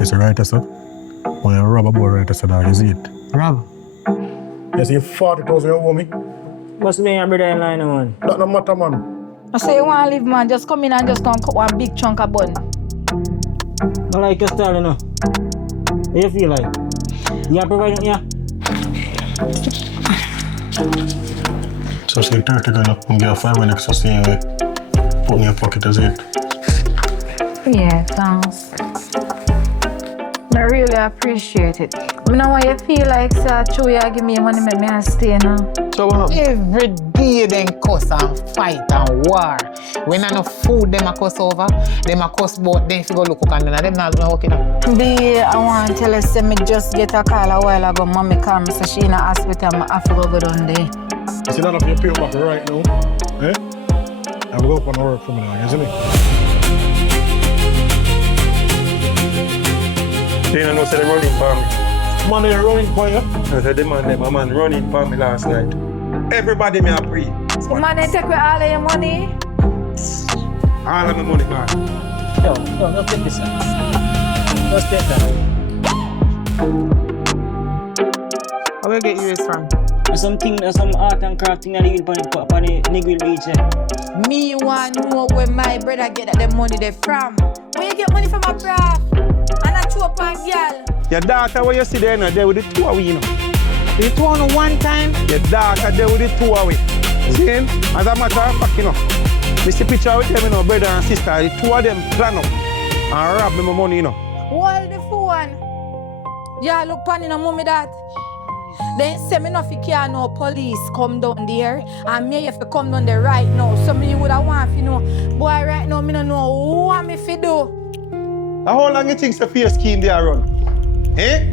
It's a right, sir. When you rob a boy right, sir, now you see it. Rob? You see 40,000 you owe me? What's me and brother in line, man? That no matter, man. I say you want to live, man. Just come in and just come cut one big chunk of bun. I like your style, you know. How you feel like? You have provided, yeah? So say 30 gonna give you 5 when extra staying with. Put in your pocket as it. Yeah, thanks. I really appreciate it. I know why you feel like, sir, true, you give me money, make me stay now. So every day them cuss and fight and war. When enough food them a cuss over, them a cuss about them if you go look and them not working up. B, I want to tell you, say me just get a call a while ago. Mommy called me, say she in the hospital, I have to go down there. You see none of your pay back right now? Eh? I will go up and work for me now, you see me? You don't know, say they're running for me. Man, you're running for you? I said, my man running for me last night. Everybody me a pray. Man, they take away all of your money. All of my money back. Yo, don't take this. Just take that. Where you get yours from? There's some art and crafting that you on the Nigel Beach. Me want to know where my brother get that money they from. Where you get money from a prof? And a chop and girl. Your daughter, where you see there, there with the two of we, you know. You two on one time? Your daughter there with the two of we. See, as a matter of fact, you know, I see picture with them, you know, brother and sister. The two of them plan up and rob me my money, you know. Hold the phone. Yeah, look pan in a mommy that. Then say me not fi care no police come down there and me have to come down there right now. So me would have want to know, boy right now me don't know what me fi do. How long you think the fear scheme they are run? Eh?